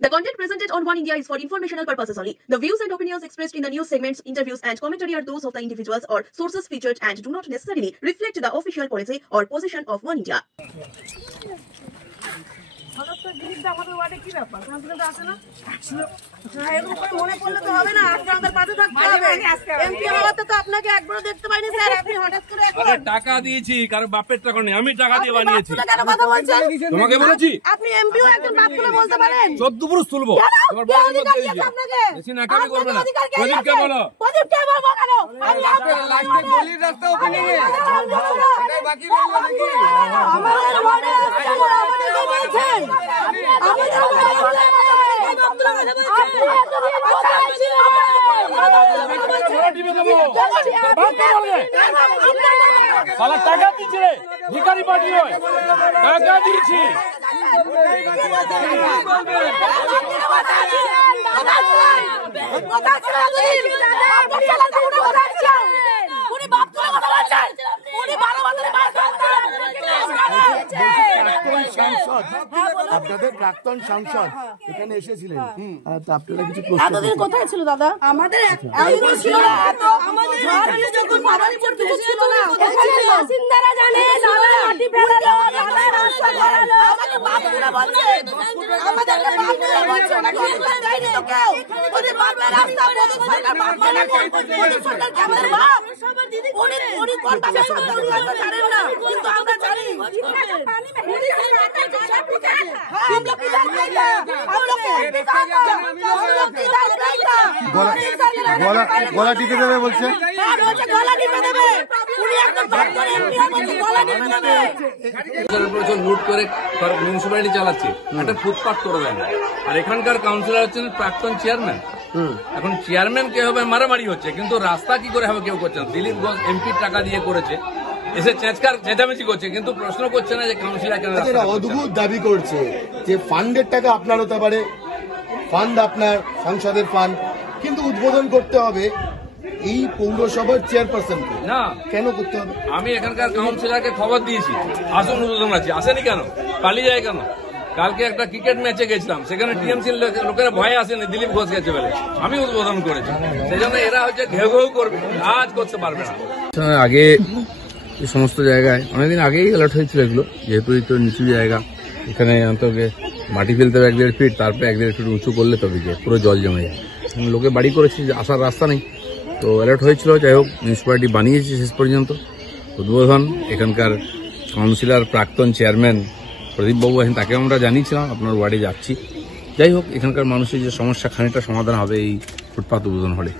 The content presented on One India is for informational purposes only. The views and opinions expressed in the news segments, interviews and commentary are those of the individuals or sources featured and do not necessarily reflect the official policy or position of One India. টাকা দিয়েছি কারণ বাপের টাকা নেই, আমি টাকা দিয়ে বানিয়েছি। তোমাকে বলেছি আপনি এমপিও একজন বাপ বলে বলতে পারেন। 14 পুরুষ তুলবো, তোমার বড় মত দিয়েছি। বেশি নাকামি করবে না। প্রদীপকে বলো, প্রদীপকে বলবো কেন? আমি আপনার লাইফে গলির রাস্তা ওপেনিং এ এটাই বাকি রইল নাকি? আমাদের ওয়ার্ডে আমাদের বলছেন আমাদের সালা টাকা দিয়েছি রে, ভিখারি পার্টি নয়, টাকা দিয়েছি। আপনাদের প্রাক্তন সাংসদ এখানে এসেছিলেন, আপনারা কিছু এতদিন কোথায় ছিল দাদা? আমাদের ছিল না, এত আমাদের যখন বাবারপুর কিছু ছিল না, এখানে বাসিন্দারা জানে দাদা মাটি ফেলালো, দাদা রাস্তা করালো, আমাকে বাপ করে বলছে, আমাদেরকে বাপ করে বলছে, ওনাকে অধিকার দেয়নি তো কেউ, ওদের বাপের রাস্তা প্রদীপ সরকার বাপ মানে প্রদীপ সরকার কি আমাদের বাপ? উনি কোন বাপের সন্তান আমরা জানেন না, কিন্তু আমরা জানি গলা টিপে দেবে বলছে। লুট করে মিউনিসিপ্যালিটি চালাচ্ছে, একটা ফুটপাথ করে দেয় না। আর এখানকার কাউন্সিলর হচ্ছেন প্রাক্তন চেয়ারম্যান। এখন চেয়ারম্যান কে হবে মারামারি হচ্ছে, কিন্তু রাস্তা কি করে হবে কেউ করছে না। দিলীপ ঘোষ এমপির টাকা দিয়ে করেছে, এসে চেঁচামেচি করছে, কিন্তু প্রশ্ন করছে না যে কাউন্সিলর কেন। অদ্ভুত দাবি করছে যে ফান্ডের টাকা আপনার হতে পারে, ফান্ড আপনার সংসদের ফান্ড, কিন্তু উদ্বোধন করতে হবে এই পৌরসভার চেয়ারপারসনকে। না, কেন করতে হবে? আমি এখানকার কাউন্সিলরকে খবর দিয়েছি আসন উদ্বোধন আছে, আসেনি কেন, পালিয়ে যায় কেন? কালকে একটা ক্রিকেট ম্যাচে গেছিলাম, সেখানে টিএমসি লোকেরা ভয়ে আসেনি, দিলীপ ঘোষ গেছে বলে, আমি উদ্বোধন করেছি। সেই জন্য এরা হচ্ছে ঘেউ ঘেউ করবে, কাজ করতে পারবে না। আগে এই সমস্ত জায়গায় অনেকদিন আগেই অ্যালার্ট হয়েছিল এগুলো, যেহেতু এই তো নিচু জায়গা, এখানে অন্তকে মাটি ফেলতে হবে 1-1.5 ফিট, তারপরে 1-1.5 ফিট উঁচু করলে তবে গিয়ে পুরো জল জমে যায়। লোকে বাড়ি করেছে, আসার রাস্তা নেই, তো অ্যালার্ট হয়েছিল। যাই হোক, মিউনিসিপ্যালিটি বানিয়েছে শেষ পর্যন্ত। উদ্বোধন এখানকার কাউন্সিলর প্রাক্তন চেয়ারম্যান প্রদীপবাবু আছেন, তাকে আমরা জানিয়েছিলাম আপনার ওয়ার্ডে যাচ্ছি। যাই হোক, এখানকার মানুষের যে সমস্যা খানিকটা সমাধান হবে এই ফুটপাথ উদ্বোধন হলে।